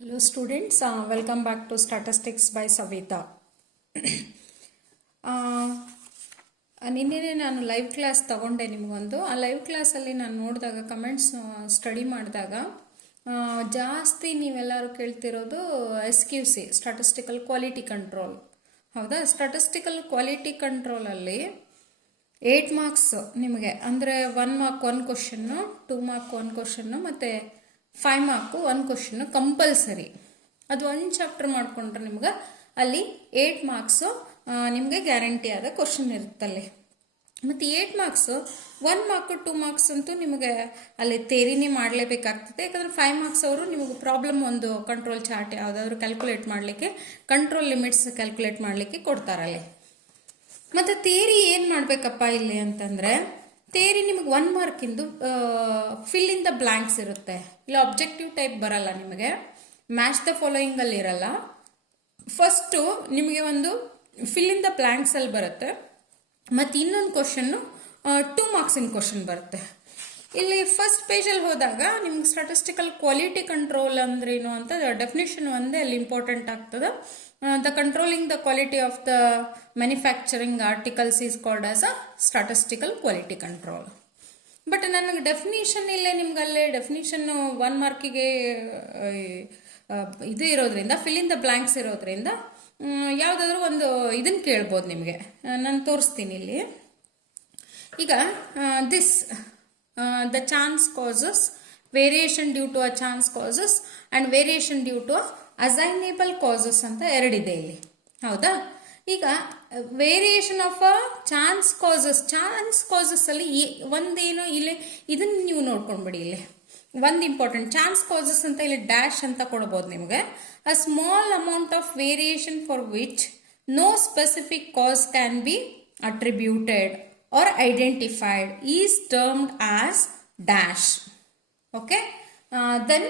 Hello students, welcome back to Statistics by Savita. ನಿನ್ನೆ ನಾನು live class ತಗೊಂಡೆ ನಿಮಗೊಂದು. ಆ ಲೈವ್ ಕ್ಲಾಸಲ್ಲಿ ನಾನು ನೋಡಿದಾಗ ಕಮೆಂಟ್ಸ್ ಸ್ಟಡಿ ಮಾಡಿದಾಗ ಜಾಸ್ತಿ ನೀವೆಲ್ಲರೂ ಕೇಳ್ತಿರೋದು SQC ಸ್ಟಾಟಿಸ್ಟಿಕಲ್ ಕ್ವಾಲಿಟಿ ಕಂಟ್ರೋಲ್. ಹೌದಾ? ಸ್ಟಾಟಿಸ್ಟಿಕಲ್ ಕ್ವಾಲಿಟಿ ಕಂಟ್ರೋಲಲ್ಲಿ 8 ಮಾರ್ಕ್ಸ್ ನಿಮಗೆ, ಅಂದರೆ 1 ಮಾರ್ಕ್ 1 ಕ್ವಶನ್ನು, 2 ಮಾರ್ಕ್ 1 ಕ್ವಶನ್ನು ಮತ್ತು 5 ಮಾರ್ಕು 1 ಕ್ವಶನ್ನು ಕಂಪಲ್ಸರಿ. ಅದು 1 ಚಾಪ್ಟರ್ ಮಾಡಿಕೊಂಡ್ರೆ ನಿಮ್ಗೆ ಅಲ್ಲಿ 8 ಮಾರ್ಕ್ಸು ನಿಮಗೆ ಗ್ಯಾರಂಟಿ ಆದ ಕ್ವಶನ್ ಇರುತ್ತಲ್ಲಿ. ಮತ್ತು 8 ಮಾರ್ಕ್ಸು 1 ಮಾರ್ಕು 2 ಮಾರ್ಕ್ಸ್ ಅಂತೂ ನಿಮಗೆ ಅಲ್ಲಿ ತೇರಿನೇ ಮಾಡಲೇಬೇಕಾಗ್ತದೆ. ಯಾಕಂದರೆ 5 ಮಾರ್ಕ್ಸ್ ಅವರು ನಿಮಗೆ ಪ್ರಾಬ್ಲಮ್ ಒಂದು ಕಂಟ್ರೋಲ್ ಚಾರ್ಟ್ ಯಾವುದಾದ್ರೂ ಕ್ಯಾಲ್ಕುಲೇಟ್ ಮಾಡಲಿಕ್ಕೆ, ಕಂಟ್ರೋಲ್ ಲಿಮಿಟ್ಸ್ ಕ್ಯಾಲ್ಕುಲೇಟ್ ಮಾಡಲಿಕ್ಕೆ ಕೊಡ್ತಾರಲ್ಲಿ. ಮತ್ತು ಥಿಯರಿ ಏನು ಮಾಡಬೇಕಪ್ಪ ಇಲ್ಲಿ ಅಂತಂದರೆ, ಥಿಯರಿ ನಿಮಗೆ 1 ಮಾರ್ಕಿಂದು ಫಿಲ್ ಇನ್ ದ ಬ್ಲ್ಯಾಂಕ್ಸ್ ಇರುತ್ತೆ. ಇಲ್ಲ ಆಬ್ಜೆಕ್ಟಿವ್ ಟೈಪ್ ಬರಲ್ಲ ನಿಮಗೆ, ಮ್ಯಾಚ್ ದ ಫಾಲೋಯಿಂಗಲ್ಲಿ ಇರಲ್ಲ. ಫಸ್ಟು ನಿಮಗೆ ಒಂದು ಫಿಲ್ ಇನ್ ದ ಬ್ಲ್ಯಾಂಕ್ಸಲ್ಲಿ ಬರುತ್ತೆ, ಮತ್ತು ಇನ್ನೊಂದು ಕ್ವಶನ್ನು 2 ಮಾರ್ಕ್ಸಿನ ಕ್ವಶನ್ ಬರುತ್ತೆ. ಇಲ್ಲಿ ಫಸ್ಟ್ ಪೇಜಲ್ಲಿ ಹೋದಾಗ ನಿಮ್ಗೆ ಸ್ಟಾಟಿಸ್ಟಿಕಲ್ ಕ್ವಾಲಿಟಿ ಕಂಟ್ರೋಲ್ ಅಂದ್ರೇನು ಅಂತ ಡೆಫಿನೇಷನ್ ಒಂದೇ ಅಲ್ಲಿ ಇಂಪಾರ್ಟೆಂಟ್ ಆಗ್ತದೆ. The controlling the quality of the manufacturing articles is called as a statistical quality control. But ನನಗೆ ಡೆಫಿನೇಷನ್ ಇಲ್ಲೇ ನಿಮ್ಗಲ್ಲೇ ಡೆಫಿನೇಷನ್ನು 1 ಮಾರ್ಕಿಗೆ ಇದು ಇರೋದ್ರಿಂದ, ಫಿಲ್ ಇನ್ ದ ಬ್ಲ್ಯಾಂಕ್ಸ್ ಇರೋದ್ರಿಂದ ಯಾವುದಾದ್ರೂ ಒಂದು ಇದನ್ನು ಕೇಳ್ಬೋದು ನಿಮಗೆ. ನಾನು ತೋರಿಸ್ತೀನಿ ಇಲ್ಲಿ. ಈಗ this the chance causes, variation due to a chance causes and variation due to assignable causes ಅಂತ ಎರಡಿದೆ ಇಲ್ಲಿ. ಹೌದಾ? ಈಗ variation of a chance causes ಅಲ್ಲಿ ಒಂದೇನು ಇಲ್ಲಿ ಇದನ್ನು ನೀವು ನೋಡ್ಕೊಂಡ್ಬಿಡಿ. ಇಲ್ಲಿ ಒಂದು ಇಂಪಾರ್ಟೆಂಟ್ ಚಾನ್ಸ್ ಕಾಸಸ್ ಅಂತ ಇಲ್ಲಿ ಡ್ಯಾಶ್ ಅಂತ ಕೊಡ್ಬೋದು ನಿಮಗೆ. A small amount of variation for which no specific cause can be attributed or identified is termed as dash. Okay, then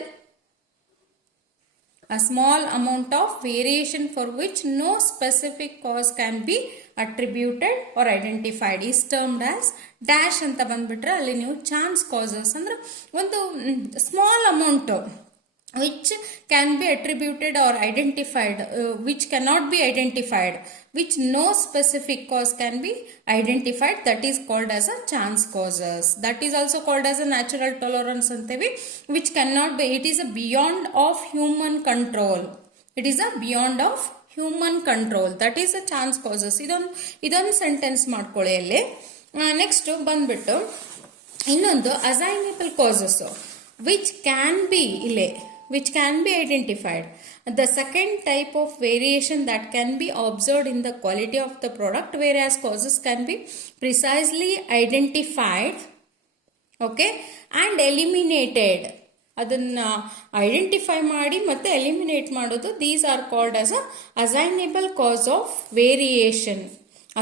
a small amount of variation for which no specific cause can be attributed or identified is termed as dash ಅಂತ ಬಂದ್ಬಿಟ್ರೆ ಅಲ್ಲಿ ನೀವು chance causes ಅಂದ್ರೆ ಒಂದು small amount which can be attributed or identified, which cannot be identified, which no specific cause can be identified, that is called as a chance causes. That is also called as a natural tolerance antevi, which cannot be, it is a beyond of human control. It is a beyond of human control. That is a chance causes. ಇದೊಂದು sentence ಮಾಡ್ಕೊಳ್ಳಿ ಅಲ್ಲಿ. Next ಬಂದ್ಬಿಟ್ಟು ಇನ್ನೊಂದು ಅಸೈನಬಲ್ causes which can be ಇಲ್ಲಿ which can be identified. The second type of variation that can be observed in the quality of the product, whereas causes can be precisely identified, okay, and eliminated. ಅದನ್ನ identify ಮಾಡಿ ಮತ್ತೆ eliminate ಮಾಡೋದು. These are called as a assignable cause of variation.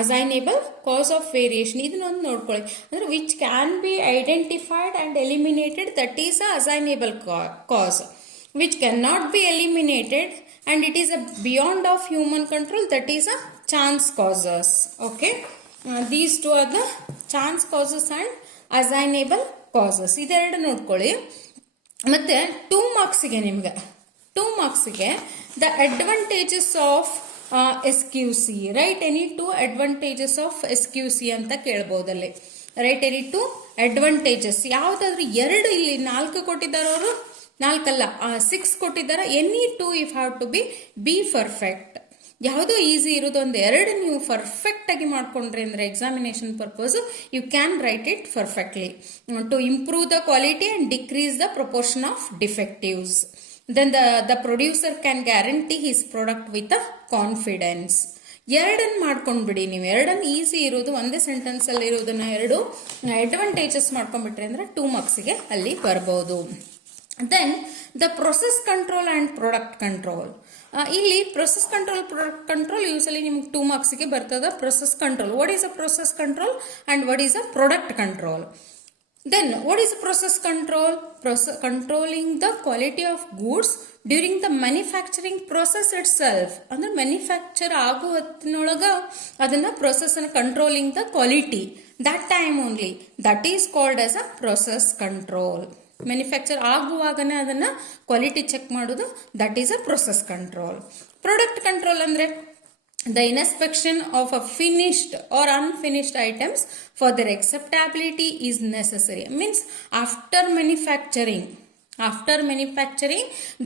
Assignable cause of variation ಇದನ್ನೊಂದು ನೋಡ್ಕೊಳ್ಳಿ. ಅಂದ್ರೆ which can be identified and eliminated, that is a assignable cause. Which cannot be eliminated and it is a beyond of human control, that is a chance causes. Okay, these two are the chance causes and assignable causes. ಇದೆರಡು ನೋಡ್ಕೊಳ್ಳಿ. ಮತ್ತೆ 2 ಮಾರ್ಕ್ಸಿಗೆ ನಿಮಗೆ 2 ಮಾರ್ಕ್ಸಿಗೆ the advantages of SQC, right? Any 2 advantages of SQC ಅಂತ ಕೇಳ್ಬೋದಲ್ಲಿ. Right, any 2 advantages ಯಾವುದಾದ್ರೂ ಎರಡು, ಇಲ್ಲಿ 4 ಕೊಟ್ಟಿದ್ದಾರೆ ಅವರು, 4 ಅಲ್ಲ 6 ಕೊಟ್ಟಿದ್ದಾರೆ. Any 2 if have to be perfect. ಯಾವುದೋ ಈಸಿ ಇರೋದು ಒಂದು ಎರಡು ನೀವು ಪರ್ಫೆಕ್ಟ್ ಆಗಿ ಮಾಡ್ಕೊಂಡ್ರಿ ಅಂದ್ರೆ examination purpose you can write it perfectly to improve the quality and decrease the proportion of defectives. Then the producer can guarantee his product with a confidence. ಎರಡನ್ನು ಮಾಡ್ಕೊಂಡ್ಬಿಡಿ ನೀವು. ಎರಡನ್ನು ಈಸಿ ಇರೋದು ಒಂದೇ ಸೆಂಟೆನ್ಸ್ ಅಲ್ಲಿ ಇರೋದನ್ನ ಎರಡು ಅಡ್ವಾಂಟೇಜಸ್ ಮಾಡ್ಕೊಂಡ್ಬಿಟ್ರಿ ಅಂದ್ರೆ 2 ಮಾರ್ಕ್ಸಿಗೆ ಅಲ್ಲಿ ಬರ್ಬೋದು. Then the process control and product control. ಇಲ್ಲಿ process control, product control usually ನಿಮ್ಗೆ 2 ಮಾರ್ಕ್ಸಿಗೆ ಬರ್ತದೆ. process control, what is a process control and what is a product control? Then what is process control? Controlling the quality of goods during the manufacturing process itself. ಅಂದ್ರೆ manufacture ಆಗೋ ಹೊತ್ತಿನೊಳಗ ಅದನ್ನ process ಅನ್ನು controlling the quality, that time only, that is called as a process control. Manufacture ಆಗುವಾಗನೇ ಅದನ್ನು quality check ಮಾಡೋದು, that is a process control. Product control ಅಂದರೆ the inspection of a finished or unfinished items for their acceptability is necessary. Means after manufacturing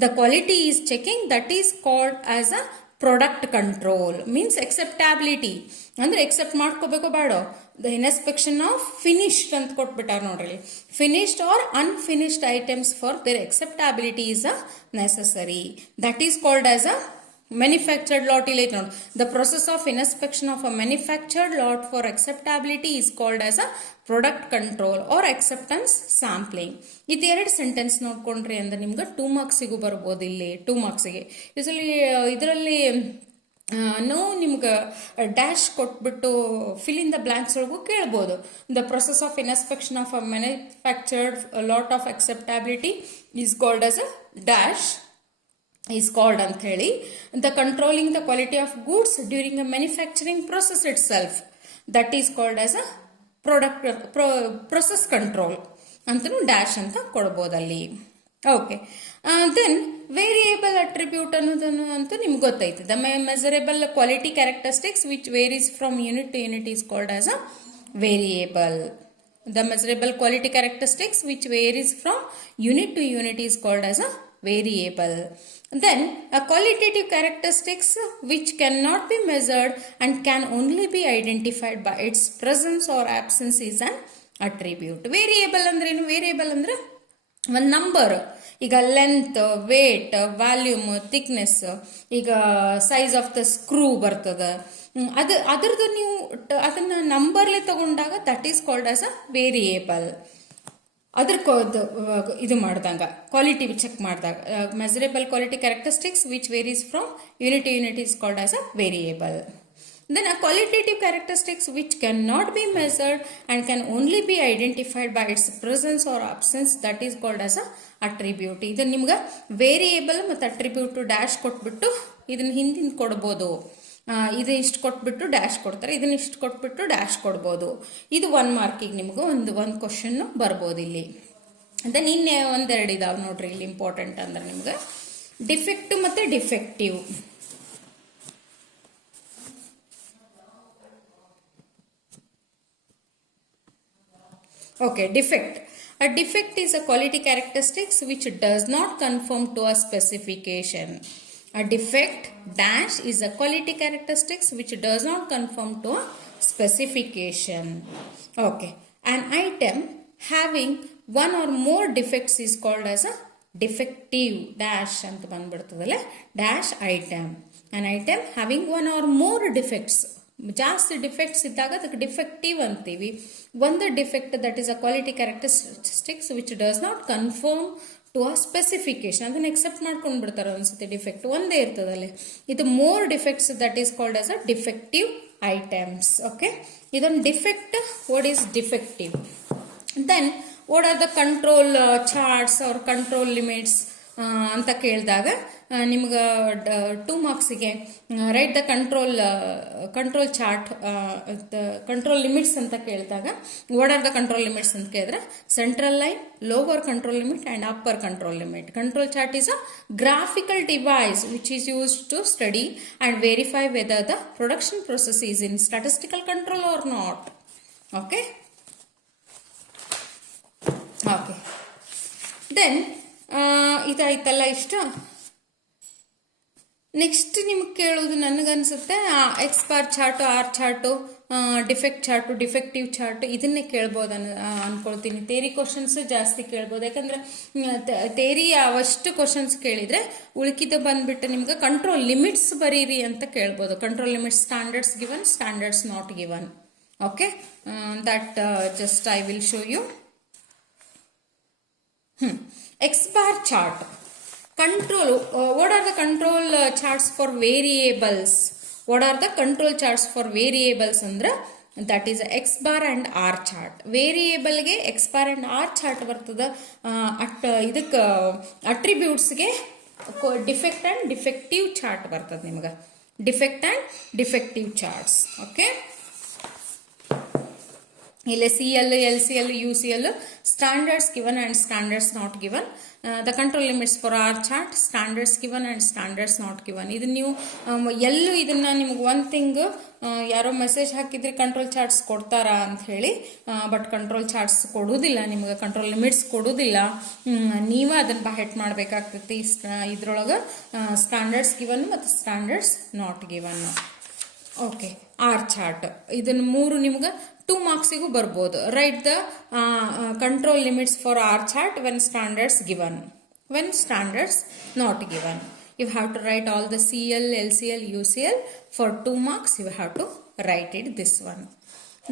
the quality is checking, that is called as a product control. Means acceptability ಅಂದ್ರೆ accept ಮಾಡ್ಕೋಬೇಕು ಬೇಡೋ, the inspection of finished ಅಂತ ಕೊಟ್ಬಿಟ್ಟಾರ ನೋಡ್ರಿ, finished or unfinished items for their acceptability is a necessary, that is called as a manufactured lot. ಇಲ್ಲಿ ಐತೆ ನೋಡಿ, the process of inspection of a manufactured lot for acceptability is called as a product control or acceptance sampling. ಇದು ಎರಡು sentence ನೋಡ್ಕೊಂಡ್ರಿ ಅಂದ್ರೆ ನಿಮ್ಗೆ 2 ಮಾರ್ಕ್ಸಿಗೂ ಬರ್ಬೋದು. ಇಲ್ಲಿ 2 ಮಾರ್ಕ್ಸಿಗೆ ಯೂಸಲಿ ಇದರಲ್ಲಿ ನಾವು ನಿಮ್ಗೆ ಡ್ಯಾಶ್ ಕೊಟ್ಬಿಟ್ಟು ಫಿಲ್ ಇನ್ ದ ಬ್ಲಾಂಕ್ಸ್ ಒಳಗೂ ಕೇಳ್ಬೋದು. The process of inspection of a manufactured lot of acceptability is called as a dash is called ಅಂತ ಹೇಳಿ. the controlling the quality of goods during a manufacturing process itself, that is called as a product process control ಅಂತನೂ dash ಅಂತ ಕೊಡ್ಬೋದಲ್ಲಿ. Okay, then variable attribute ಅನ್ನೋದನ್ನು ಅಂತೂ ನಿಮ್ಗೆ ಗೊತ್ತೈತೆ. The measurable quality characteristics which varies from unit to unit is called as a variable. The measurable quality characteristics which varies from unit to unit is called as a variable. Then a qualitative characteristics which cannot be measured and can only be identified by its presence or absence is an attribute. Variable ಅಂದ್ರೆ ಏನು? Variable ಅಂದ್ರೆ ಒಂದು number. ಈಗ length, weight, volume, thickness, ಈಗ size of the screw ಬರ್ತದೆ, ಅದರದ್ದು ನೀವು ಅದನ್ನ ನಂಬರ್ಲೆ ತಗೊಂಡಾಗ that is called as a variable. ಅದ್ರ ಇದು ಮಾಡಿದಾಗ ಕ್ವಾಲಿಟಿ ಚೆಕ್ ಮಾಡಿದಾಗ measurable quality characteristics which varies from unit to unit is called as a variable. Then a qualitative characteristics which cannot be measured and can only be identified by its presence or absence, that is called as a attribute. ಇದು ನಿಮ್ಗೆ variable ಮತ್ತು attribute dash ಕೊಟ್ಬಿಟ್ಟು ಇದನ್ನ ಹಿಂದಿನ ಕೊಡ್ಬೋದು. ಇದು ಇಷ್ಟು ಕೊಟ್ಬಿಟ್ಟು ಡ್ಯಾಶ್ ಕೊಡ್ತಾರೆ, ಇದನ್ನ ಇಷ್ಟು ಕೊಟ್ಬಿಟ್ಟು ಡ್ಯಾಶ್ ಕೊಡ್ಬೋದು. ಇದು 1 ಮಾರ್ಕಿಗೆ ನಿಮ್ಗೆ ಒಂದು ಕ್ವಶನ್ ಬರ್ಬೋದು ಇಲ್ಲಿ. ದೆನ್ ಇನ್ನೇ ಒಂದೆರಡು ಇದಾವೆ ನೋಡ್ರಿ ಇಲ್ಲಿ ಇಂಪಾರ್ಟೆಂಟ್ ಅಂದ್ರೆ ನಿಮ್ಗೆ ಡಿಫೆಕ್ಟ್ ಮತ್ತು defective. Okay, defect. A defect is a quality characteristics which does not conform to a specification. A defect dash is a quality characteristics which does not conform to a specification. Okay, an item having one or more defects is called as a defective dash ಅಂತ ಬಂದ್ಬಿಡ್ತದಲ್ಲ, dash item. An item having one or more defects, ಜಾಸ್ತಿ defects ಇದ್ದಾಗ ಅದಕ್ಕೆ defective ಅಂತೀವಿ. ಒಂದು defect that is a quality characteristics which does not confirm to a specification, ಅದನ್ನು accept ಮಾಡ್ಕೊಂಡು ಬಿಡ್ತಾರೆ ಒಂದ್ಸತಿ. ಡಿಫೆಕ್ಟ್ ಒಂದೇ ಇರ್ತದಲ್ಲಿ. ಇದು more defects that is called as a defective items. Okay, ಇದೊಂದು defect. What is defective? Then what are the control charts or control limits ಅಂತ ಕೇಳಿದಾಗ ನಿಮ್ಗೆ 2 ಮಾರ್ಕ್ಸಿಗೆ write the control chart, control limits ಅಂತ ಕೇಳಿದಾಗ what are the control limits ಅಂತ ಕೇಳಿದ್ರೆ central line, lower control limit and upper control limit. Control chart is a graphical device which is used to study and verify whether the production process is in statistical control or not. Okay, okay, then ಇದಾಯ್ತಲ್ಲ ಇಷ್ಟ. Next ನಿಮ್ಗೆ ಕೇಳೋದು ನನಗನ್ಸುತ್ತೆ X bar chart, R chart, defect chart, defective chart, ಇದನ್ನೇ ಕೇಳ್ಬೋದು ಅನ್ಕೊಳ್ತೀನಿ. Theory questions ಜಾಸ್ತಿ ಕೇಳ್ಬೋದು, ಯಾಕಂದ್ರೆ ಥೇರಿ ಅವಷ್ಟು ಕ್ವಶನ್ಸ್ ಕೇಳಿದ್ರೆ ಉಳ್ಕಿದ ಬಂದ್ಬಿಟ್ಟು ನಿಮ್ಗೆ ಕಂಟ್ರೋಲ್ ಲಿಮಿಟ್ಸ್ ಬರೀರಿ ಅಂತ ಕೇಳ್ಬೋದು. Control limits standards given, standards not given. Okay, that just I will show you. X bar chart. Control. What are the control charts for variables? What are the control charts for variables? Andra that is X bar and R chart. Variable ge X bar and R chart ಬರ್ತದ. ಇದಕ್ಕೆ attributes ಗೆ defect and defective chart ಬರ್ತದ ನಿಮಗೆ. Defect and defective charts. Okay. ಇಲ್ಲಿ CL, LCL, UCL, standards given and standards not given. The control limits for R chart, standards given and standards not given. ಇದು ನೀವು ಎಲ್ಲೂ ಇದನ್ನ ನಿಮ್ಗೆ one thing ಯಾರೋ message ಹಾಕಿದ್ರೆ ಕಂಟ್ರೋಲ್ ಚಾರ್ಟ್ಸ್ ಕೊಡ್ತಾರಾ ಅಂತ ಹೇಳಿ, ಬಟ್ ಕಂಟ್ರೋಲ್ ಚಾರ್ಟ್ಸ್ ಕೊಡೋದಿಲ್ಲ ನಿಮ್ಗೆ, ಕಂಟ್ರೋಲ್ ಲಿಮಿಟ್ಸ್ ಕೊಡೋದಿಲ್ಲ. ನೀವೇ ಅದನ್ನ ಬಹೆಟ್ ಮಾಡಬೇಕಾಗ್ತೈತಿ. ಇದ್ರೊಳಗೆ ಸ್ಟ್ಯಾಂಡರ್ಡ್ಸ್ ಗಿವನ್ ಮತ್ತು standards not given. Okay, R chart ಇದನ್ನು 3 ನಿಮ್ಗೆ 2 ಮಾರ್ಕ್ಸಿಗೂ ಬರ್ಬೋದು. Write the control limits for R chart when standards given, when standards not given. You have to write all the CL, LCL, UCL for 2 marks. You have to write it this one.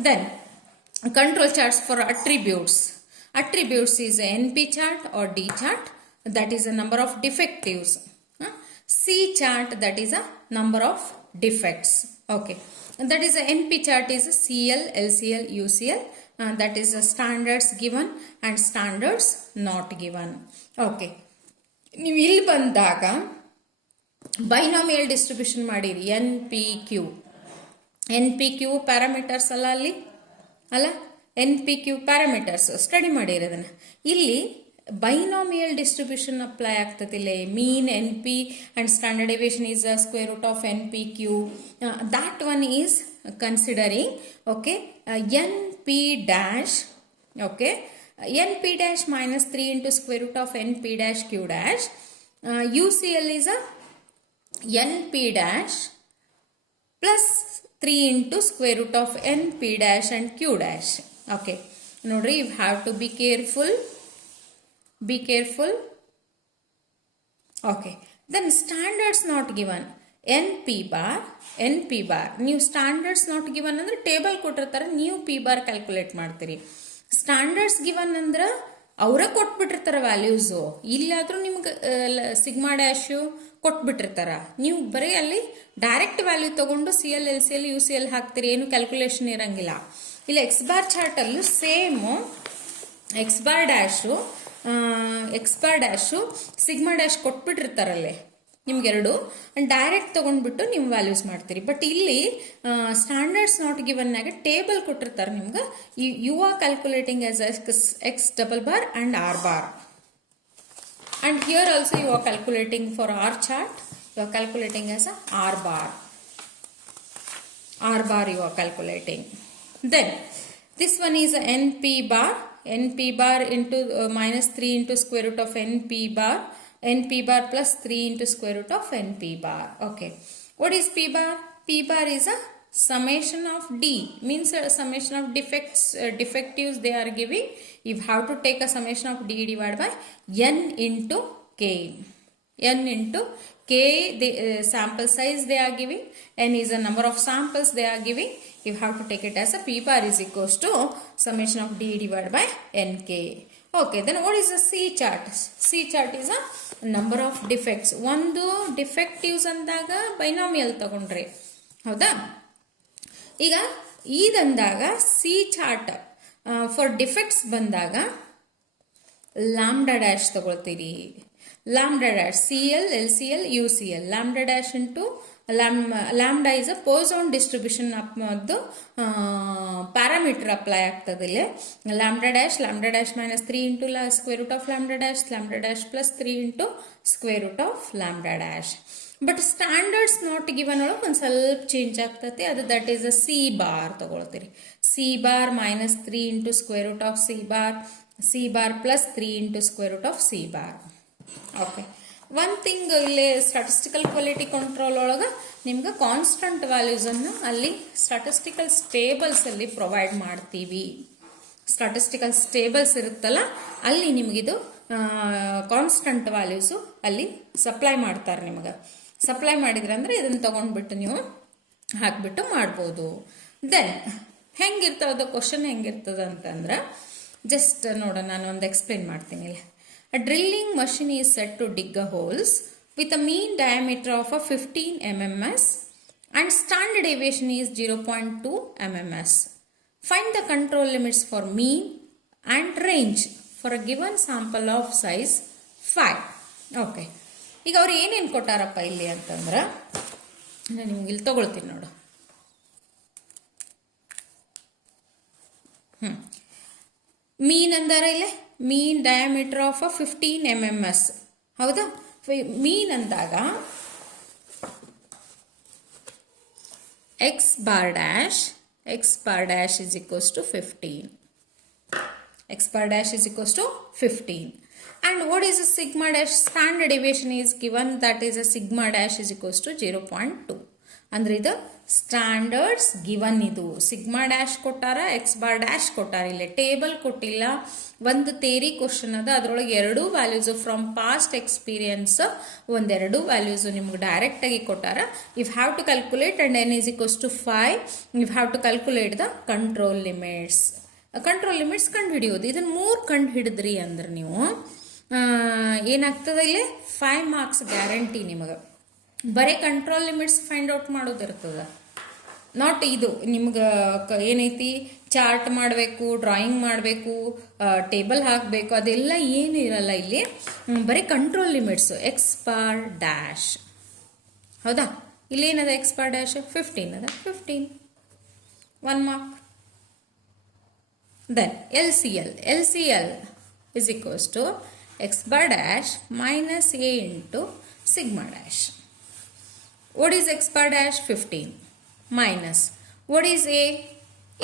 Then control charts for attributes. Attributes is a NP chart or D chart, that is a number of defectives. C chart, that is a number of defects. Okay, and that is a NP chart is a CL, LCL, UCL, that is a standards given and standards not given. Okay, ನೀವು ಇಲ್ಲಿ ಬಂದಾಗ binomial distribution ಮಾಡಿರಿ, N P Q parameters ಅಲ್ಲ ಅಲ್ಲಿ ಅಲ್ಲ, NPQ parameters study ಮಾಡಿರಿ ಅದನ್ನು. ಇಲ್ಲಿ ಬೈನಾಮಿಯಲ್ ಡಿಸ್ಟ್ರಿಬ್ಯೂಷನ್ ಅಪ್ಲೈ ಆಗ್ತದೆ. ಇಲ್ಲಿ mean NP and standard deviation is square root of NPQ. that one is considering, okay, NP dash, okay, NP dash minus 3 into square root of NP dash Q dash. UCL is a NP dash plus 3 into square root of NP dash and Q dash. Okay, nodri, you have to be careful. Okay, then standards not given, NP bar. ನೀವು standards not given ಅಂದ್ರೆ table ಕೊಟ್ಟಿರ್ತಾರೆ, ನೀವು P bar calculate ಮಾಡ್ತೀರಿ. Standards given ಅಂದ್ರೆ ಅವರ ಕೊಟ್ಬಿಟ್ಟಿರ್ತಾರ values, ಇಲ್ಲಾದ್ರೂ ನಿಮ್ಗೆ sigma dash ಕೊಟ್ಬಿಟ್ಟಿರ್ತಾರ. ನೀವು ಬರೀ ಅಲ್ಲಿ ಡೈರೆಕ್ಟ್ ವ್ಯಾಲ್ಯೂ ತಗೊಂಡು CL, LCL, UCL ಹಾಕ್ತೀರಿ, ಏನು ಕ್ಯಾಲ್ಕುಲೇಷನ್ ಇರಂಗಿಲ್ಲ. ಇಲ್ಲಿ ಎಕ್ಸ್ ಬಾರ್ ಚಾರ್ಟ್ ಅಲ್ಲೂ same X bar dash sigma dash ಕೊಟ್ಬಿಟ್ಟಿರ್ತಾರಲ್ಲೇ ನಿಮ್ಗೆರಡು, ಡೈರೆಕ್ಟ್ ತಗೊಂಡ್ಬಿಟ್ಟು ನೀವು ವ್ಯಾಲ್ಯೂಸ್ ಮಾಡ್ತೀರಿ. ಬಟ್ ಇಲ್ಲಿ ಸ್ಟ್ಯಾಂಡರ್ಡ್ಸ್ ನಾಟ್ ಗಿವನ್ನಾಗ ಟೇಬಲ್ ಕೊಟ್ಟಿರ್ತಾರೆ ನಿಮ್ಗೆ. You are calculating as X double bar and R bar. And here also you are calculating for R chart, you are calculating as a R bar. R bar you are calculating. Then this one is a NP bar into minus 3 into square root of NP bar plus 3 into square root of NP bar. Okay, what is P bar? P bar is a summation of D, means a summation of defectives they are giving. You have to take a summation of D divided by N into K. The sample size they are giving, N is the number of samples they are giving. You have to take it as a P bar is equals to summation of D divided by NK. Okay, then what is a C chart? C chart is a number of defects. ಒಂದು defectives ಅಂದಾಗ binomial ತಗೊಂಡ್ರೆ ಹೌದಾ. ಈಗ ಇದಂದಾಗ C chart for defects ಬಂದಾಗ lambda dash ತಗೊಳ್ತೀರಿ. Lambda dash CL, LCL, UCL. Lambda dash into lambda is a Poisson distribution parameter apply ಆಗ್ತದೆ ಇಲ್ಲಿ. Lambda dash minus 3 into square root of lambda dash plus 3 into square root of lambda dash. But standards not given ಒಳಗೆ ಒಂದು ಸ್ವಲ್ಪ change ಆಗ್ತೈತಿ, ಅದು that is a C bar ತಗೊಳ್ತೀರಿ. C bar minus 3 into square root of C bar plus 3 into square root of C bar. Okay, one thing ಇಲ್ಲಿ statistical quality control ಒಳಗೆ ನಿಮ್ಗೆ constant ವ್ಯಾಲ್ಯೂಸನ್ನು ಅಲ್ಲಿ ಸ್ಟಾಟಿಸ್ಟಿಕಲ್ ಸ್ಟೇಬಲ್ಸ್ ಅಲ್ಲಿ ಪ್ರೊವೈಡ್ ಮಾಡ್ತೀವಿ. Statistical ಸ್ಟೇಬಲ್ಸ್ ಇರುತ್ತಲ್ಲ ಅಲ್ಲಿ ನಿಮಗಿದು constant values ಅಲ್ಲಿ ಸಪ್ಲೈ ಮಾಡ್ತಾರೆ. ನಿಮಗೆ ಸಪ್ಲೈ ಮಾಡಿದ್ರೆ ಅಂದರೆ ಇದನ್ನು ತಗೊಂಡ್ಬಿಟ್ಟು ನೀವು ಹಾಕ್ಬಿಟ್ಟು ಮಾಡ್ಬೋದು. ದೆನ್ ಹೆಂಗಿರ್ತದ ಕ್ವಶನ್ ಹೆಂಗಿರ್ತದ ಅಂತಂದ್ರೆ ಜಸ್ಟ್ ನೋಡೋಣ, ನಾನು ಒಂದು ಎಕ್ಸ್ಪ್ಲೇನ್ ಮಾಡ್ತೀನಿ ಇಲ್ಲಿ. A drilling machine is set to dig a holes with a mean diameter of a 15 mm and standard deviation is 0.2 mm. Find the control limits for mean and range for a given sample of size 5. Okay, ಈಗ ಅವ್ರು ಏನೇನು ಕೊಟ್ಟಾರಪ್ಪ ಇಲ್ಲಿ ಅಂತಂದ್ರೆ ನಾನು ನಿಮ್ಗೆ ಇಲ್ಲಿ ತಗೊಳ್ತೀನಿ ನೋಡು. ಮೀನ್ ಅಂದಾರ ಇಲ್ಲೇ ಮೀನ್ ಡಯಾಮೀಟರ್ ಆಫ್ 15 mm. ಹೌದಾ? ಮೀನ್ ಅಂದಾಗ x bar dash is equals to 15. X bar dash is equals to 15. And what is a sigma dash? Standard deviation is given, that is a sigma dash is equals to 0.2. ಅಂದ್ರೆ ಇದು standards given. ಇದು sigma dash ಕೊಟ್ಟಾರ, X bar dash ಕೊಟ್ಟಾರ. ಇಲ್ಲ table ಕೊಟ್ಟಿಲ್ಲ, ಒಂದು theory question ಅದ, ಅದರೊಳಗೆ 2 ವ್ಯಾಲ್ಯೂಸ್ ಫ್ರಮ್ ಪಾಸ್ಟ್ ಎಕ್ಸ್ಪೀರಿಯನ್ಸ್, ಒಂದೆರಡು ವ್ಯಾಲ್ಯೂಸ್ ನಿಮ್ಗೆ ಡೈರೆಕ್ಟ್ ಆಗಿ ಕೊಟ್ಟಾರ. If have to calculate and n is equals to 5, if have to calculate the control limits. Control limits ಕಂಡು ಹಿಡಿಯೋದು. ಇದನ್ನ 3 ಕಂಡು ಹಿಡಿದ್ರಿ ಅಂದ್ರೆ ನೀವು ಏನಾಗ್ತದೆ, ಇಲ್ಲಿ 5 ಮಾರ್ಕ್ಸ್ ಗ್ಯಾರಂಟಿ ನಿಮಗೆ. ಬರೀ ಕಂಟ್ರೋಲ್ ಲಿಮಿಟ್ಸ್ ಫೈಂಡ್ ಔಟ್ ಮಾಡೋದಿರ್ತದ, ನಾಟ್ ಇದು ನಿಮ್ಗೆ ಏನೈತಿ ಚಾರ್ಟ್ ಮಾಡಬೇಕು, ಡ್ರಾಯಿಂಗ್ ಮಾಡಬೇಕು, ಟೇಬಲ್ ಹಾಕಬೇಕು, ಅದೆಲ್ಲ ಏನು ಇರಲ್ಲ ಇಲ್ಲಿ. ಬರೀ control limits X bar dash. ಹೌದಾ? ಇಲ್ಲೇನದ ಎಕ್ಸ್ ಬಾರ್ ಡ್ಯಾಶ್ 15 ಅದ, 15 1 mark. Then LCL is equals to x bar dash minus a into sigma dash. What is x bar dash? 15 minus what is a?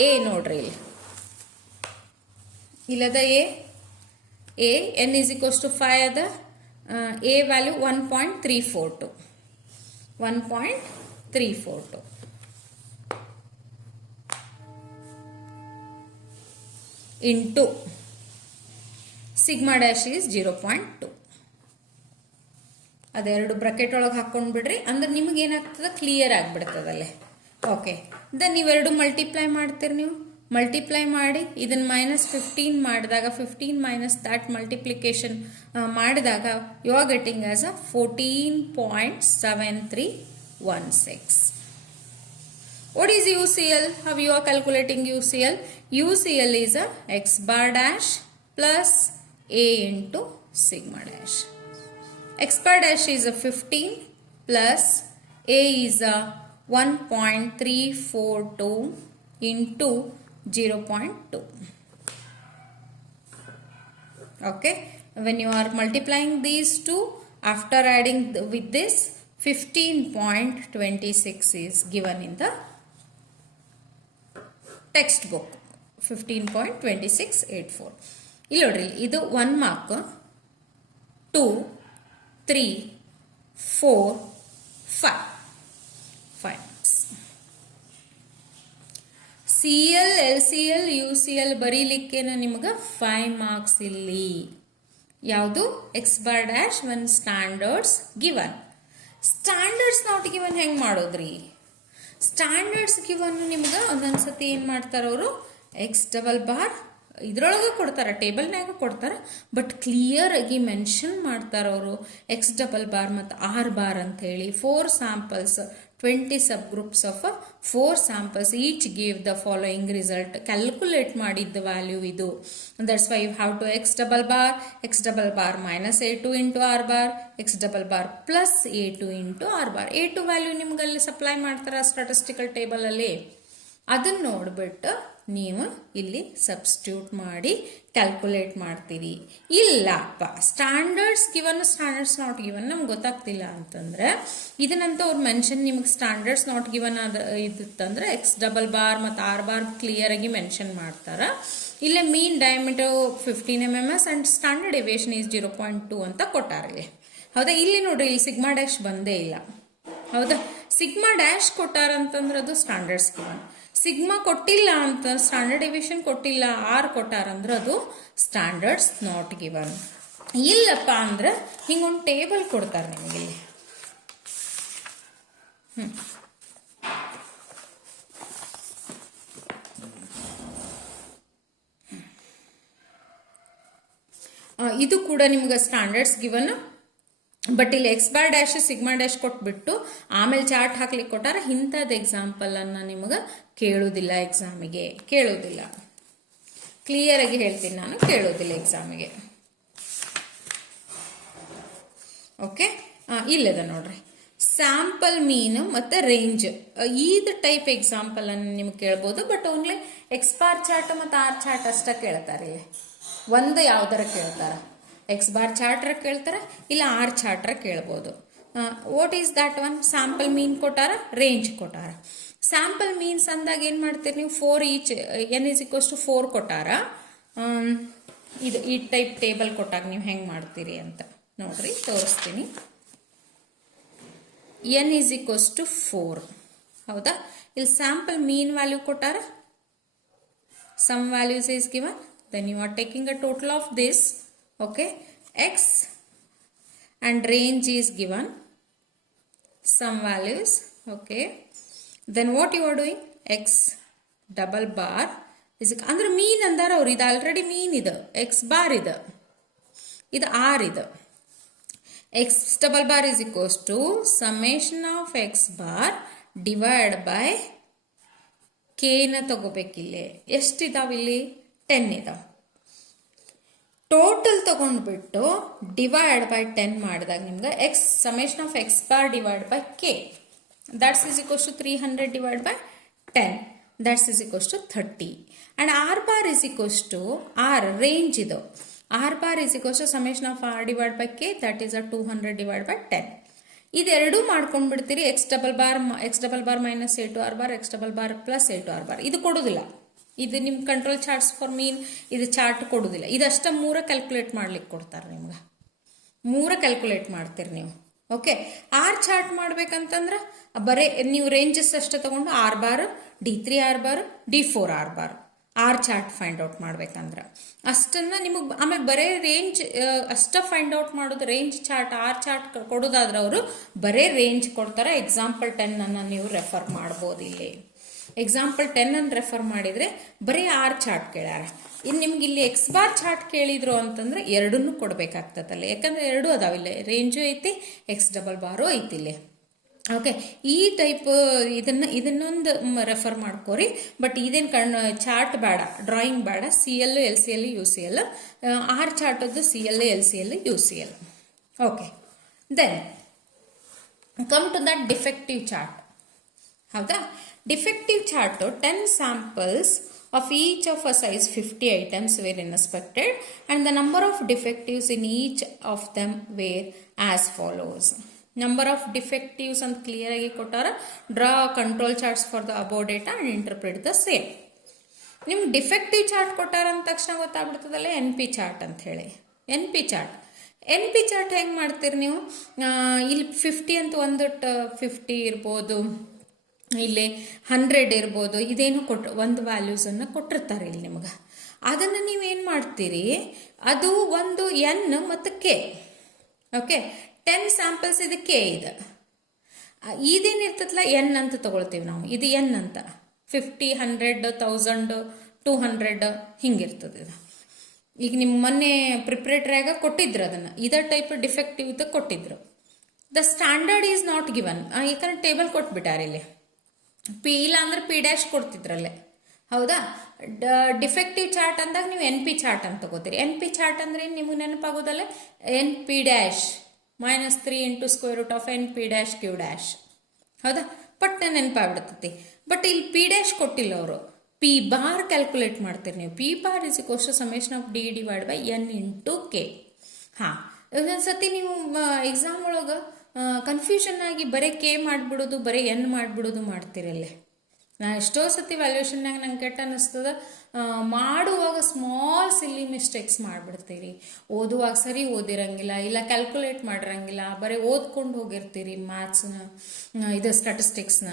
A ನೋಡ್ರಿ ಇಲ್ಲದ a n is equals to 5 ಅದ. a value 1.342 into sigma dash is 0.2. ಅದೆರಡು bracket ಒಳಗೆ ಹಾಕೊಂಡು ಬಿಡ್ರಿ, ಅಂದ್ರೆ ನಿಮಗೆ ಏನಾಗ್ತದೆ, ಕ್ಲಿಯರ್ ಆಗಿಬಿಡ್ತದಲ್ಲೇ. ಓಕೆ, ದೆನ್ ಇವೆರಡು ಮಲ್ಟಿಪ್ಲೈ ಮಾಡ್ತೀರಿ. ನೀವು ಮಲ್ಟಿಪ್ಲೈ ಮಾಡಿ ಇದನ್ನ -15 ಮಾಡಿದಾಗ, 15 ಮೈನಸ್ ದಟ್ ಮಲ್ಟಿಪ್ಲಿಕೇಶನ್ ಮಾಡಿದಾಗ you are getting as a 14.7316. What is UCL? How you are calculating UCL? UCL is a x bar dash plus a into sigma dash. X bar dash is a 15 plus a is a 1.342 into 0.2. Okay, when you are multiplying these two, after adding with this, 15.26 is given in the textbook. 15.2684. ಇಲ್ಲಿ ನೋಡ್ರಿ, ಇದು 1 mark, 2 3 4 5 marks. CL LCL UCL ಬರೀಲಿಕ್ಕೇನ ನಿಮಗೆ 5 marks ಇಲ್ಲಿ. ಯಾವುದು? X bar dash one standards given. Standards not given ಹೆಂಗೆ ಮಾಡೋದ್ರಿ? Standards given ನಿಮ್ಗೆ ಒಂದೊಂದ್ಸತಿ ಏನು ಮಾಡ್ತಾರೆ ಅವರು, ಎಕ್ಸ್ ಡಬಲ್ ಬಾರ್ ಇದ್ರೊಳಗೆ ಕೊಡ್ತಾರೆ, ಟೇಬಲ್ನಾಗ ಕೊಡ್ತಾರೆ, ಬಟ್ ಕ್ಲಿಯರ್ ಆಗಿ ಮೆನ್ಷನ್ ಮಾಡ್ತಾರೆ ಅವರು ಎಕ್ಸ್ ಡಬಲ್ ಬಾರ್ ಮತ್ತು ಆರ್ ಬಾರ್ ಅಂತ ಹೇಳಿ. 4 samples, 20 sub groups of 4 samples, each give the following result. Calculate ಮಾಡಿದ್ದ ವ್ಯಾಲ್ಯೂ ಇದು. That's why you have to X double bar minus a2 into R bar, X double bar plus a2 into R bar. a2 value ನಿಮ್ಗೆ ಅಲ್ಲಿ supply ಮಾಡ್ತಾರೆ statistical table ಅಲ್ಲಿ. ಅದನ್ನ ನೋಡ್ಬಿಟ್ಟು ನೀವು ಇಲ್ಲಿ ಸಬ್ಸ್ಟಿಟ್ಯೂಟ್ ಮಾಡಿ ಕ್ಯಾಲ್ಕುಲೇಟ್ ಮಾಡ್ತೀರಿ. ಇಲ್ಲಪ್ಪ standards given standards not given ನಮ್ಗೆ ಗೊತ್ತಾಗ್ತಿಲ್ಲ ಅಂತಂದ್ರೆ, ಇದನ್ನಂತ ಅವ್ರು ಮೆನ್ಷನ್ ನಿಮ್ಗೆ ಸ್ಟ್ಯಾಂಡರ್ಡ್ಸ್ ನಾಟ್ ಗಿವನ್ ಇತ್ತಂದ್ರೆ ಎಕ್ಸ್ ಡಬಲ್ ಬಾರ್ ಮತ್ತು ಆರ್ ಬಾರ್ ಕ್ಲಿಯರ್ ಆಗಿ ಮೆನ್ಷನ್ ಮಾಡ್ತಾರೆ. ಇಲ್ಲೇ mean diameter 15 mm and standard deviation is 0.2 ಅಂತ ಕೊಟ್ಟಾರಲ್ಲಿ. ಹೌದಾ? ಇಲ್ಲಿ ನೋಡ್ರಿ, ಇಲ್ಲಿ ಸಿಗ್ಮಾ ಡ್ಯಾಶ್ ಬಂದೇ ಇಲ್ಲ. ಹೌದಾ? ಸಿಗ್ಮಾ ಡ್ಯಾಶ್ ಕೊಟ್ಟಾರಂತಂದ್ರೆ ಅದು ಸ್ಟ್ಯಾಂಡರ್ಡ್ಸ್ ಗಿವನ್. ಸಿಗ್ಮಾ ಕೊಟ್ಟಿಲ್ಲ ಅಂತ, ಸ್ಟ್ಯಾಂಡರ್ಡ್ ಡೆವಿಯೇಷನ್ ಕೊಟ್ಟಿಲ್ಲ, ಆರ್ ಕೊಟ್ಟಾರಂದ್ರೆ ಅದು ಸ್ಟ್ಯಾಂಡರ್ಡ್ಸ್ ನಾಟ್ ಗಿವನ್. ಇಲ್ಲಪ್ಪ ಅಂದ್ರೆ ಹಿಂಗೊಂದು ಟೇಬಲ್ ಕೊಡ್ತಾರೆ ನಿಮಗೆ. ಇದು ಕೂಡ ನಿಮ್ಗೆ ಸ್ಟ್ಯಾಂಡರ್ಡ್ಸ್ ಗಿವನ್, ಬಟ್ ಇಲ್ಲಿ X bar dash sigma dash ಕೊಟ್ಬಿಟ್ಟು ಆಮೇಲೆ ಚಾರ್ಟ್ ಹಾಕ್ಲಿಕ್ಕೆ ಕೊಟ್ಟಾರ. ಇಂಥದ್ದು ಎಕ್ಸಾಂಪಲ್ ಅನ್ನ ನಿಮಗೆ ಕೇಳೋದಿಲ್ಲ, ಎಕ್ಸಾಮಿಗೆ ಕೇಳೋದಿಲ್ಲ. ಕ್ಲಿಯರ್ ಆಗಿ ಹೇಳ್ತೀನಿ ನಾನು, ಕೇಳೋದಿಲ್ಲ ಎಕ್ಸಾಮಿಗೆ. ಓಕೆ, ಇಲ್ಲದ ನೋಡ್ರಿ, ಸ್ಯಾಂಪಲ್ ಮೀನ್ ಮತ್ತು ರೇಂಜ್ ಈದ್ ಟೈಪ್ ಎಕ್ಸಾಂಪಲ್ ಅನ್ನು ನಿಮ್ಗೆ ಕೇಳ್ಬೋದು. But only X bar chart ಮತ್ತು ಆರ್ ಚಾರ್ಟ್ ಅಷ್ಟೇ ಕೇಳ್ತಾರೆ ಇಲ್ಲಿ. ಒಂದು ಯಾವ್ದಾರ ಕೇಳ್ತಾರೆ, ಎಕ್ಸ್ ಬಾರ್ ಚಾರ್ಟ್ರ ಕೇಳ್ತಾರೆ, ಇಲ್ಲ ಆರ್ ಚಾರ್ಟ್ರ ಕೇಳ್ಬೋದು. What is that one? Sample mean ಕೊಟ್ಟಾರ, ರೇಂಜ್ ಕೊಟ್ಟಾರ. ಸ್ಯಾಂಪಲ್ ಮೀನ್ಸ್ ಅಂದಾಗ ಏನು ಮಾಡ್ತೀರಿ ನೀವು? 4 ಈಚ್ n = 4 ಕೊಟ್ಟಾರ. ಇದು ಈ ಟೈಪ್ ಟೇಬಲ್ ಕೊಟ್ಟಾಗ ನೀವು ಹೆಂಗೆ ಮಾಡ್ತೀರಿ ಅಂತ ನೋಡ್ರಿ, ತೋರಿಸ್ತೀನಿ. n = 4, ಹೌದಾ? ಇಲ್ಲಿ ಸ್ಯಾಂಪಲ್ ಮೀನ್ ವ್ಯಾಲ್ಯೂ ಕೊಟ್ಟಾರ, some values is given, then you are taking a total of this, okay, x, and range is given, some values, okay. Then what you are doing? X double bar is ಅಂದ್ರೆ ಮೀನ್ ಅಂದಾರ ಅವ್ರು, ಇದು already mean ಇದು, X bar ಇದು R ಇದು. X double bar is equals to summation of X bar divide by ಕೆನ ತಗೋಬೇಕಿಲ್ಲಿ. ಎಷ್ಟಿದಾವಿಲ್ಲಿ? 10 ಇದಾವೆ. ಟೋಟಲ್ ತಗೊಂಡ್ಬಿಟ್ಟು ಡಿವೈಡ್ ಬೈ 10 ಮಾಡಿದಾಗ ನಿಮ್ಗೆ X summation of X bar divide by K, that's is equals to 300 divide by 10, that's is equals to 30. And R bar is equals to R range ಇದು, R bar is equals to summation of R divide by K, that is 200 divide by 10. ಇದೆರಡೂ ಮಾಡ್ಕೊಂಡ್ಬಿಡ್ತೀರಿ. X double bar minus A two R bar, X double bar plus A two R bar. ಇದು ಕೊಡೋದಿಲ್ಲ, ಇದು ನಿಮ್ಮ control charts for ಮೀನ್, ಇದು chart ಕೊಡೋದಿಲ್ಲ. ಇದಷ್ಟ 3 calculate ಮಾಡ್ಲಿಕ್ಕೆ ಕೊಡ್ತಾರೆ ನಿಮ್ಗೆ, 3 ಕ್ಯಾಲ್ಕುಲೇಟ್ ಮಾಡ್ತೀರಿ ನೀವು. ಓಕೆ, ಆರ್ ಚಾರ್ಟ್ ಮಾಡ್ಬೇಕಂತಂದ್ರೆ ಬರೀ ನೀವು ರೇಂಜಸ್ ಅಷ್ಟೇ ತಗೊಂಡು R bar, D3 R bar, D4 R bar, R chart find out ಮಾಡ್ಬೇಕಂದ್ರೆ ಅಷ್ಟನ್ನ ನಿಮಗೆ. ಆಮೇಲೆ ಬರೇ ರೇಂಜ್ ಅಷ್ಟ ಫೈಂಡ್ ಔಟ್ ಮಾಡೋದು, ರೇಂಜ್ ಚಾರ್ಟ್ ಆರ್ ಚಾರ್ಟ್ ಕೊಡೋದಾದ್ರೆ ಅವರು ಬರೇ ರೇಂಜ್ ಕೊಡ್ತಾರೆ. ಎಕ್ಸಾಂಪಲ್ 10 ಅನ್ನು ನೀವು ರೆಫರ್ ಮಾಡ್ಬೋದು ಇಲ್ಲಿ. ಎಕ್ಸಾಂಪಲ್ 10 ಅನ್ನು ರೆಫರ್ ಮಾಡಿದರೆ ಬರೀ ಆರ್ ಚಾರ್ಟ್ ಕೇಳ್ಯಾರ. ಇನ್ನು ನಿಮ್ಗೆ ಇಲ್ಲಿ ಎಕ್ಸ್ ಬಾರ್ ಚಾರ್ಟ್ ಕೇಳಿದ್ರು ಅಂತಂದ್ರೆ ಎರಡನ್ನೂ ಕೊಡಬೇಕಾಗ್ತದಲ್ಲ, ಯಾಕಂದ್ರೆ ಎರಡು ಅದಾವಿಲ್ಲ, ರೇಂಜು ಐತಿ, ಎಕ್ಸ್ ಡಬಲ್ ಬಾರು ಐತಿ ಇಲ್ಲಿ. ಓಕೆ, ಈ ಟೈಪ್ ಇದನ್ನೊಂದು ರೆಫರ್ ಮಾಡ್ಕೋರಿ. ಬಟ್ ಇದೇನು ಚಾರ್ಟ್ ಬೇಡ, ಡ್ರಾಯಿಂಗ್ ಬೇಡ. CL, LCL, UCL, ಆರ್ ಚಾರ್ಟದ್ದು CL, LCL, UCL. Okay, then come to that defective chart. ಹೌದಾ? Defective chart 10 samples of each of a size 50 items were inspected and the number of defectives in each of them were as follows. Number of defectives and clear agi kottara. Draw control charts for the above data and interpret the same. ನಿಮ್ defective chart ಕೊಟ್ಟಾರ ಅಂದ ತಕ್ಷಣ ಗೊತ್ತಾಗ್ಬಿಡ್ತದಲ್ಲ NP chart ಅಂತ ಹೇಳಿ. NP chart ಹೆಂಗೆ ಮಾಡ್ತೀರಿ ನೀವು? ಇಲ್ಲಿ 50 ಅಂತ ಒಂದು 50 ಇರ್ಬೋದು, ಇಲ್ಲಿ 100 ಇರ್ಬೋದು. ಇದೇನು ಒಂದು ವ್ಯಾಲ್ಯೂಸನ್ನು ಕೊಟ್ಟಿರ್ತಾರೆ ಇಲ್ಲಿ ನಿಮ್ಗೆ. ಅದನ್ನು ನೀವೇನು ಮಾಡ್ತೀರಿ? ಅದು ಒಂದು N ಮತ್ತು K. ಓಕೆ, 10 ಸ್ಯಾಂಪಲ್ಸ್ ಇದು K ಇದೆ. ಇದೇನಿರ್ತದಲ್ಲ N ಅಂತ ತಗೊಳ್ತೀವಿ ನಾವು. ಇದು N ಅಂತ 50, 100, 1000, 200 ಹಿಂಗಿರ್ತದೆ ಇದು. ಈಗ ನಿಮ್ಮ ಮೊನ್ನೆ ಪ್ರಿಪ್ರೇಟರಿಯಾಗ ಕೊಟ್ಟಿದ್ರು ಅದನ್ನು, ಇದೇ ಟೈಪ್ ಡಿಫೆಕ್ಟಿವ್ ಕೊಟ್ಟಿದ್ರು. The standard is not given, ಯಾಕಂದ್ರೆ ಟೇಬಲ್ ಕೊಟ್ಬಿಟ್ಟಾರೆ ಇಲ್ಲಿ. ಇಲ್ಲ ಅಂದ್ರೆ P' ಕೊಡ್ತಿದ್ರಲ್ಲೇ. ಹೌದಾ? ಡಿಫೆಕ್ಟಿವ್ ಚಾರ್ಟ್ ಅಂದಾಗ ನೀವು NP ಚಾರ್ಟ್ ಅಂತ ತಗೋತೀರಿ. NP ಚಾರ್ಟ್ ಅಂದ್ರೆ ನಿಮಗೆ ನೆನಪಾಗೋದಲ್ಲ, NP' -3 × √of NP'Q'. ಹೌದಾ? ಪಟ್ಟ ನೆನಪಾಗ್ಬಿಡ್ತೈತಿ. ಬಟ್ ಇಲ್ಲಿ P' ಕೊಟ್ಟಿಲ್ಲ ಅವರು, P ಬಾರ್ ಕ್ಯಾಲ್ಕುಲೇಟ್ ಮಾಡ್ತೀರಿ ನೀವು. P bar is equals to summation of D divide by N × K. ಹಾಂ, ಒಂದೊಂದ್ಸತಿ ನೀವು ಎಕ್ಸಾಮ್ ಒಳಗೆ ಕನ್ಫ್ಯೂಷನ್ ಆಗಿ ಬರೀ K ಮಾಡಿಬಿಡೋದು, ಬರೀ N ಮಾಡಿಬಿಡೋದು ಮಾಡ್ತೀರಲ್ಲೇ. ನಾ ಎಷ್ಟೋ ಸತಿ ವ್ಯಾಲ್ಯೂಷನ್ನಾಗ ನಂಗೆ ಕೆಟ್ಟ ಅನ್ನಿಸ್ತದ, ಮಾಡುವಾಗ ಸ್ಮಾಲ್ ಸಿಲ್ಲಿ ಮಿಸ್ಟೇಕ್ಸ್ ಮಾಡಿಬಿಡ್ತೀರಿ. ಓದುವಾಗ ಸರಿ ಓದಿರಂಗಿಲ್ಲ, ಇಲ್ಲ ಕ್ಯಾಲ್ಕುಲೇಟ್ ಮಾಡಿರಂಗಿಲ್ಲ, ಬರೀ ಓದ್ಕೊಂಡು ಹೋಗಿರ್ತೀರಿ. ಮ್ಯಾಥ್ಸ್ನ ಇದು ಸ್ಟ್ಯಾಟಿಸ್ಟಿಕ್ಸ್ನ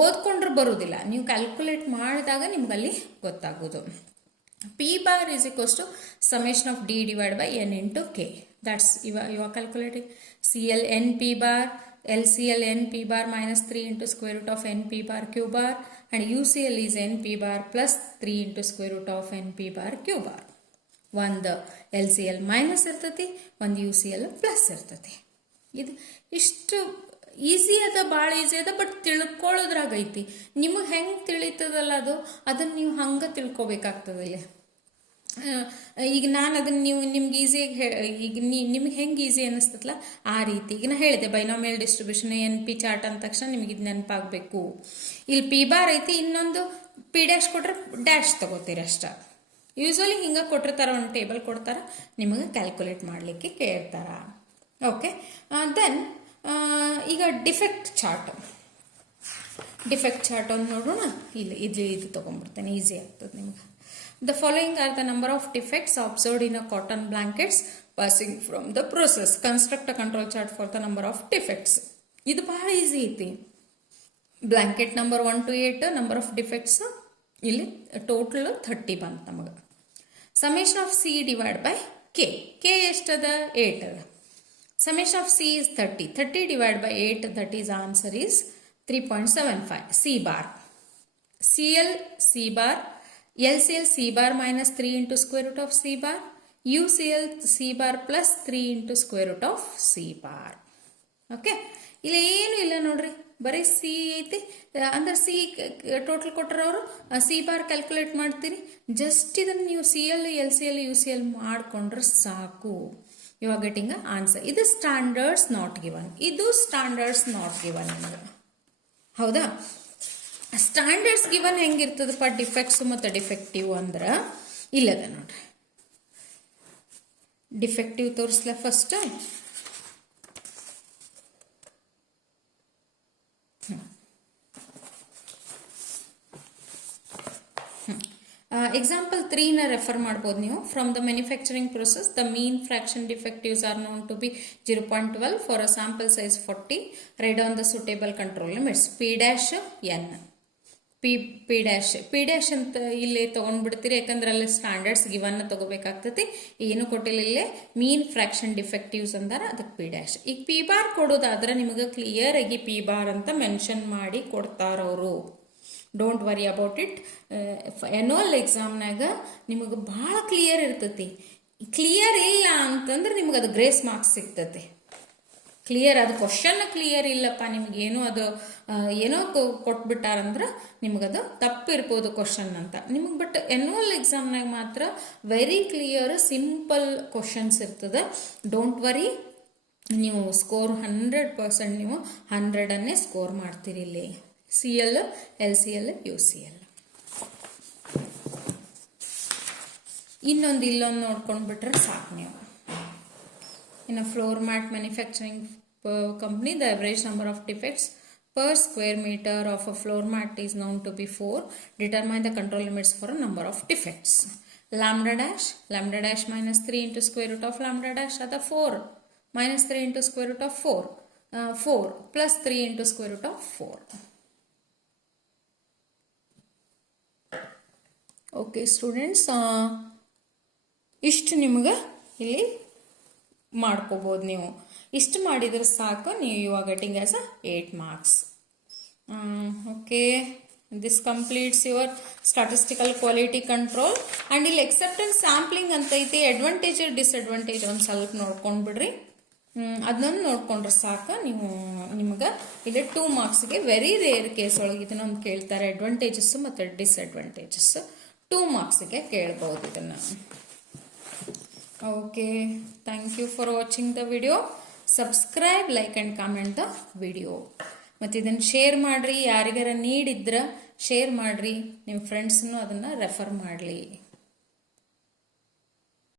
ಓದ್ಕೊಂಡ್ರೆ ಬರೋದಿಲ್ಲ, ನೀವು ಕ್ಯಾಲ್ಕುಲೇಟ್ ಮಾಡಿದಾಗ ನಿಮ್ಗಲ್ಲಿ ಗೊತ್ತಾಗೋದು. P bar is equals to summation of D divide by N × K. That's you are calculating CL NP bar, LCL NP bar -3 × √of NP bar Q bar, and UCL is NP bar plus 3 × √of NP bar Q bar. ಒಂದು LCL minus ಇರ್ತೈತಿ, ಒಂದು UCL plus ಇರ್ತೈತಿ. ಇದು ಇಷ್ಟು easy ಅದ, ಭಾಳ easy ಅದ. But ತಿಳ್ಕೊಳ್ಳೋದ್ರಾಗೈತಿ. ನಿಮಗೆ ಹೆಂಗೆ ತಿಳಿತದಲ್ಲ ಅದನ್ನು ನೀವು ಹಂಗೆ ತಿಳ್ಕೊಬೇಕಾಗ್ತದೆ ಇಲ್ಲಿ. ಈಗ ನಾನು ಅದನ್ನು ನಿಮ್ಗೆ ಈಸಿಯಾಗಿ ಈಗ ನಿಮ್ಗೆ ಹೆಂಗೆ ಈಸಿ ಅನ್ನಿಸ್ತಲ್ಲ ಆ ರೀತಿ ಈಗ ನಾ ಹೇಳಿದೆ binomial distribution N P chart ಅಂದ ತಕ್ಷಣ ನಿಮಗೆ ಇದು ನೆನಪಾಗಬೇಕು. ಇಲ್ಲಿ ಪಿ ಬಾರ್ ಐತಿ, ಇನ್ನೊಂದು ಪಿ ಡ್ಯಾಶ್ ಕೊಟ್ರೆ ಡ್ಯಾಶ್ ತಗೋತೀರಿ ಅಷ್ಟ. ಯೂಸ್ವಲಿ ಹಿಂಗೆ ಕೊಟ್ಟಿರ್ತಾರೆ, ಒಂದು ಟೇಬಲ್ ಕೊಡ್ತಾರೆ, ನಿಮಗೆ ಕ್ಯಾಲ್ಕುಲೇಟ್ ಮಾಡಲಿಕ್ಕೆ ಕೇಳ್ತಾರ. ಓಕೆ, ದೆನ್ ಈಗ ಡಿಫೆಕ್ಟ್ ಚಾರ್ಟ್ ಒಂದು ನೋಡೋಣ. ಇದು ತೊಗೊಂಡ್ಬಿಡ್ತೇನೆ, ಈಸಿ ಆಗ್ತದೆ ನಿಮ್ಗೆ. The following are the number of defects observed in a cotton blankets passing from the process. Construct a control chart for the number of defects. ಇದು ಬಹಳ ಈಸಿ ಐತಿ. Blanket number 1 to 8 number of defects ಇಲ್ಲಿ total 30 ಬಂತು ನಮಗೆ. Summation of C divide by K. K ಎಷ್ಟದ? 8 ಅದ. Summation of C is 30. 30 divide by 8, that is answer is 3.75. C bar, CL C bar, LCL C bar minus 3 into square root of C bar, UCL C bar plus 3 into square root of C bar. ಓಕೆ, ಇಲ್ಲಿ ಏನು ಇಲ್ಲ ನೋಡ್ರಿ, ಬರೀ C ಐತಿ. ಅಂದ್ರೆ C total ಕೊಟ್ಟರವರು C bar calculate ಮಾಡ್ತೀರಿ. ಜಸ್ಟ್ ಇದನ್ನು ನೀವು CL LCL UCL ಮಾಡಿಕೊಂಡ್ರೆ ಸಾಕು. You are getting a answer. ಇದು ಸ್ಟ್ಯಾಂಡರ್ಡ್ಸ್ ನಾಟ್ ಗಿವನ್, ಇದು ಸ್ಟ್ಯಾಂಡರ್ಡ್ಸ್ ನಾಟ್ ಗಿವನ್ ನಿಮಗೆ. ಹೌದಾ? ಸ್ಟ್ಯಾಂಡರ್ಡ್ಸ್ ಗಿವನ್ ಹೆಂಗಿರ್ತದಪ್ಪ ಡಿಫೆಕ್ಟ್ಸ್ ಮತ್ತು ಡಿಫೆಕ್ಟಿವ್ ಅಂದ್ರೆ ಇಲ್ಲದ ನೋಡ್ರಿ. ಡಿಫೆಕ್ಟಿವ್ ತೋರಿಸ್ಲ ಫಸ್ಟ್. ಎಕ್ಸಾಂಪಲ್ 3ನ ರೆಫರ್ ಮಾಡ್ಬೋದು ನೀವು. From the manufacturing process the mean fraction defectives are known to be 0.12 for a sample size 40. Write on the suitable control limits. P dash N, P dash ಅಂತ ಇಲ್ಲಿ ತೊಗೊಂಡ್ಬಿಡ್ತೀರಿ, ಯಾಕಂದ್ರೆ ಅಲ್ಲಿ standards ಗಿವನ್ನ ತೊಗೋಬೇಕಾಗ್ತೈತಿ. ಏನು ಕೊಟ್ಟಿಲ್ಲ ಇಲ್ಲೇ ಮೀನ್ ಫ್ರಾಕ್ಷನ್ ಡಿಫೆಕ್ಟಿವ್ಸ್ ಅಂದಾರ, ಅದಕ್ಕೆ ಪಿ ಡ್ಯಾಶ್. ಈಗ ಪಿ ಬಾರ್ ಕೊಡೋದಾದ್ರೆ ನಿಮಗೆ ಕ್ಲಿಯರ್ ಆಗಿ ಪಿ ಬಾರ್ ಅಂತ ಮೆನ್ಷನ್ ಮಾಡಿ ಕೊಡ್ತಾರವರು. Don't worry about it. Annual ಎಕ್ಸಾಮ್ನಾಗ ನಿಮಗೆ ಭಾಳ ಕ್ಲಿಯರ್ ಇರ್ತೈತಿ. ಕ್ಲಿಯರ್ ಇಲ್ಲ ಅಂತಂದ್ರೆ ನಿಮಗೆ ಅದು ಗ್ರೇಸ್ ಮಾರ್ಕ್ಸ್ ಸಿಗ್ತೈತಿ. ಕ್ಲಿಯರ್ ಅದು ಕ್ವಶನ್ ಕ್ಲಿಯರ್ ಇಲ್ಲಪ್ಪ ನಿಮಗೇನು ಅದು ಏನೋ ಕೊಟ್ಬಿಟ್ಟಾರಂದ್ರೆ ನಿಮಗದು ತಪ್ಪಿರ್ಬೋದು ಕ್ವಶನ್ ಅಂತ ನಿಮಗೆ. ಬಟ್ ಎನ್ಯುವಲ್ ಎಕ್ಸಾಮ್ನಾಗ ಮಾತ್ರ ವೆರಿ ಕ್ಲಿಯರ್ ಸಿಂಪಲ್ ಕ್ವಶನ್ಸ್ ಇರ್ತದೆ. ಡೋಂಟ್ ವರಿ, ನೀವು ಸ್ಕೋರ್ 100% ನೀವು 100ಅನ್ನೇ ಸ್ಕೋರ್ ಮಾಡ್ತೀರಿ ಇಲ್ಲಿ. CL LCL UCL. ಇಲ್ಲೊಂದು ನೋಡ್ಕೊಂಡ್ಬಿಟ್ರೆ ಸಾಕು ನೀವು. In a floor mat manufacturing company, the average number of defects per square meter of a floor mat is known to be 4. Determine the control limits for a number of defects. Lambda dash minus 3 into square root of lambda dash are the 4 minus 3 into square root of 4. 4 plus 3 into square root of 4. Okay students, ಇಷ್ಟು ನಿಮಗೆ ಇಲ್ಲಿ ಮಾಡ್ಕೋಬೋದು. ನೀವು ಇಷ್ಟು ಮಾಡಿದ್ರೆ ಸಾಕು, ನೀವು you are getting as 8 marks. Okay, this completes your statistical quality control. And ಇಲ್ಲಿ ಎಕ್ಸೆಪ್ಟೆನ್ಸ್ ಸ್ಯಾಂಪ್ಲಿಂಗ್ ಅಂತ ಐತಿ. ಅಡ್ವಾಂಟೇಜ್ ಡಿಸ್ಅಡ್ವಾಂಟೇಜ್ ಒಂದು ಸ್ವಲ್ಪ ನೋಡ್ಕೊಂಡ್ಬಿಡ್ರಿ. ಅದನ್ನೊಂದು ನೋಡ್ಕೊಂಡ್ರೆ ಸಾಕು. ನಿಮಗೆ ಇಲ್ಲಿ 2 marksಗೆ ವೆರಿ ರೇರ್ ಕೇಸ್ ಒಳಗೆ ಇದನ್ನೊಂದು ಕೇಳ್ತಾರೆ, ಅಡ್ವಾಂಟೇಜಸ್ ಮತ್ತು ಡಿಸ್ಅಡ್ವಾಂಟೇಜಸ್ 2 marksಗೆ ಕೇಳ್ಬೋದು ಇದನ್ನು. Okay, thank you for watching the video. Subscribe, like and comment the video. ಮತ್ತು ಇದನ್ನು ಶೇರ್ ಮಾಡಿರಿ, ಯಾರಿಗಾರ ನೀಡ್ ಇದ್ರೆ ಶೇರ್ ಮಾಡಿರಿ, ನಿಮ್ಮ ಫ್ರೆಂಡ್ಸ್ನು ಅದನ್ನು ರೆಫರ್ ಮಾಡಲಿ.